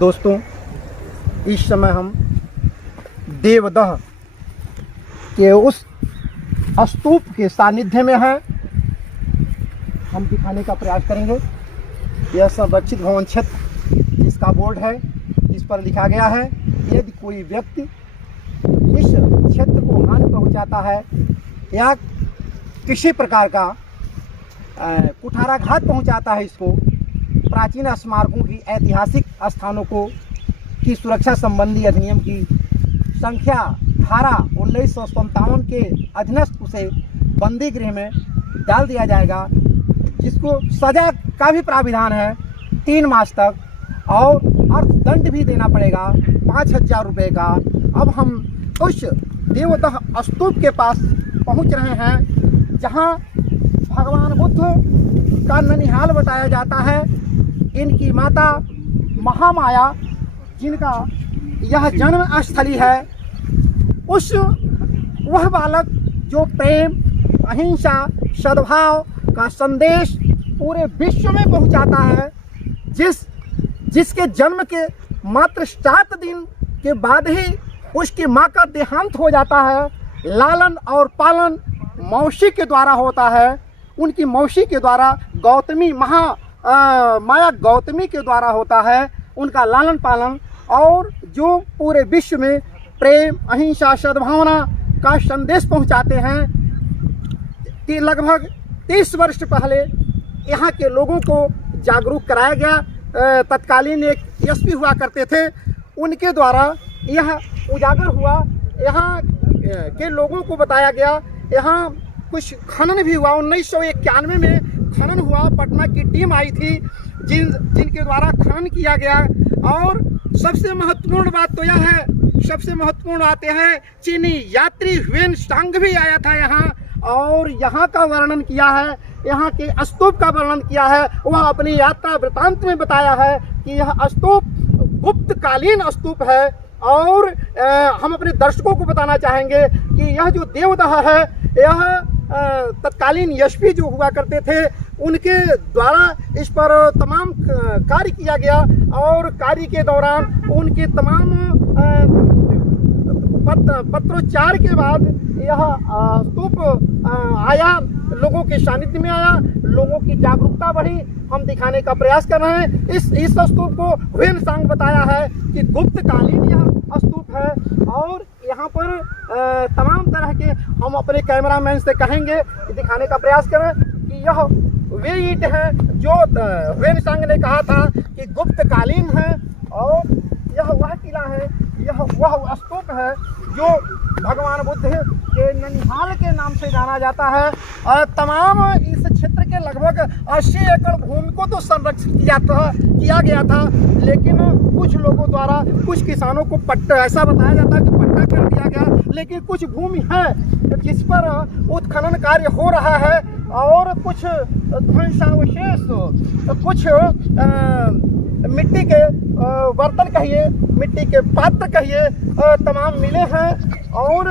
दोस्तों, इस समय हम देवदह के उस स्तूप के सानिध्य में हैं। हम दिखाने का प्रयास करेंगे। यह संरक्षित भवन क्षेत्र इसका बोर्ड है, इस पर लिखा गया है यदि कोई व्यक्ति इस क्षेत्र को हानि पहुंचाता है या किसी प्रकार का कुठाराघात पहुंचाता है, इसको प्राचीन स्मारकों की ऐतिहासिक स्थानों को की सुरक्षा संबंधी अधिनियम की संख्या धारा 1957 के अधीनस्थ उसे बंदी गृह में डाल दिया जाएगा, जिसको सजा का भी प्राविधान है 3 मास तक, और अर्थदंड भी देना पड़ेगा 5,000 रुपये का। अब हम उस देवदह स्तूप के पास पहुंच रहे हैं, जहां भगवान बुद्ध का ननिहाल बताया जाता है। इनकी माता महामाया, जिनका यह जन्म स्थली है, उस वह बालक जो प्रेम, अहिंसा, सद्भाव का संदेश पूरे विश्व में पहुंचाता है, जिसके जन्म के मात्र 7 दिन के बाद ही उसकी माँ का देहांत हो जाता है। लालन और पालन मौसी के द्वारा होता है, उनकी मौसी के द्वारा गौतमी माया गौतमी के द्वारा होता है उनका लालन पालन, और जो पूरे विश्व में प्रेम, अहिंसा, सद्भावना का संदेश पहुंचाते हैं। कि लगभग 30 वर्ष पहले यहाँ के लोगों को जागरूक कराया गया। तत्कालीन एक एसपी हुआ करते थे, उनके द्वारा यह उजागर हुआ। यहाँ के लोगों को बताया गया, यहाँ कुछ खनन भी हुआ। 1991 में खनन हुआ, पटना की टीम आई थी जिनके द्वारा खनन किया गया। और सबसे महत्वपूर्ण बात तो यह है, सबसे महत्वपूर्ण बात यह है, चीनी यात्री ह्वेनसांग भी आया था यहाँ, और यहाँ का वर्णन किया है, यहाँ के स्तूप का वर्णन किया है। वह अपनी यात्रा वृतांत में बताया है कि यह स्तूप गुप्तकालीन स्तूप है। और हम अपने दर्शकों को बताना चाहेंगे कि यह जो देवदह है, यह तत्कालीन एसपी जो हुआ करते थे, उनके द्वारा इस पर तमाम कार्य किया गया, और कार्य के दौरान उनके तमाम पत्रोच्चार के बाद यह स्तूप आया, लोगों के सानिध्य में आया, लोगों की जागरूकता बढ़ी। हम दिखाने का प्रयास कर रहे हैं। इस स्तूप को ह्वेनसांग बताया है कि गुप्तकालीन यह स्तूप है, और यहाँ पर तमाम तरह के हम अपने कैमरामैन से कहेंगे कि दिखाने का प्रयास करें कि यह वे ईंट है जो ह्वेनसांग ने कहा था कि गुप्तकालीन है, और यह वह किला है, यह वह स्तूप है जो भगवान बुद्ध के ननिहाल के नाम से जाना जाता है। और तमाम इस क्षेत्र के लगभग 80 एकड़ भूमि को तो संरक्षित किया गया था, लेकिन कुछ लोगों द्वारा, कुछ किसानों को पट्टा, ऐसा बताया जाता है कि पट्टा कर दिया गया, लेकिन कुछ भूमि है जिस पर उत्खनन कार्य हो रहा है, और कुछ ध्वंसावशेष, कुछ मिट्टी के बर्तन कहिए, मिट्टी के पात्र कहिए, तमाम मिले हैं। और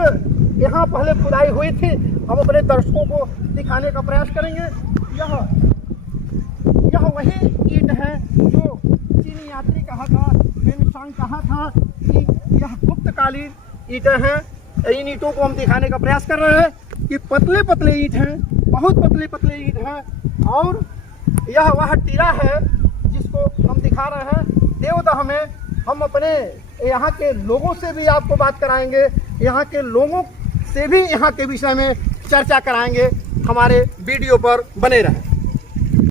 यहाँ पहले खुदाई हुई थी। हम अपने दर्शकों को दिखाने का प्रयास करेंगे। यह वही ईंट है जो चीनी यात्री कहा था, ह्वेनसांग कहा था कि यह गुप्तकालीन ईंटें हैं। इन ईंटों को हम दिखाने का प्रयास कर रहे हैं कि पतले पतले ईंट हैं, बहुत पतले पतले ईंट हैं, और यह वह टीला है जिसको हम दिखा रहे हैं देवदह में। हम अपने यहाँ के लोगों से भी आपको बात कराएंगे, यहाँ के लोगों से भी यहाँ के विषय में चर्चा कराएंगे। हमारे वीडियो पर बने रहें।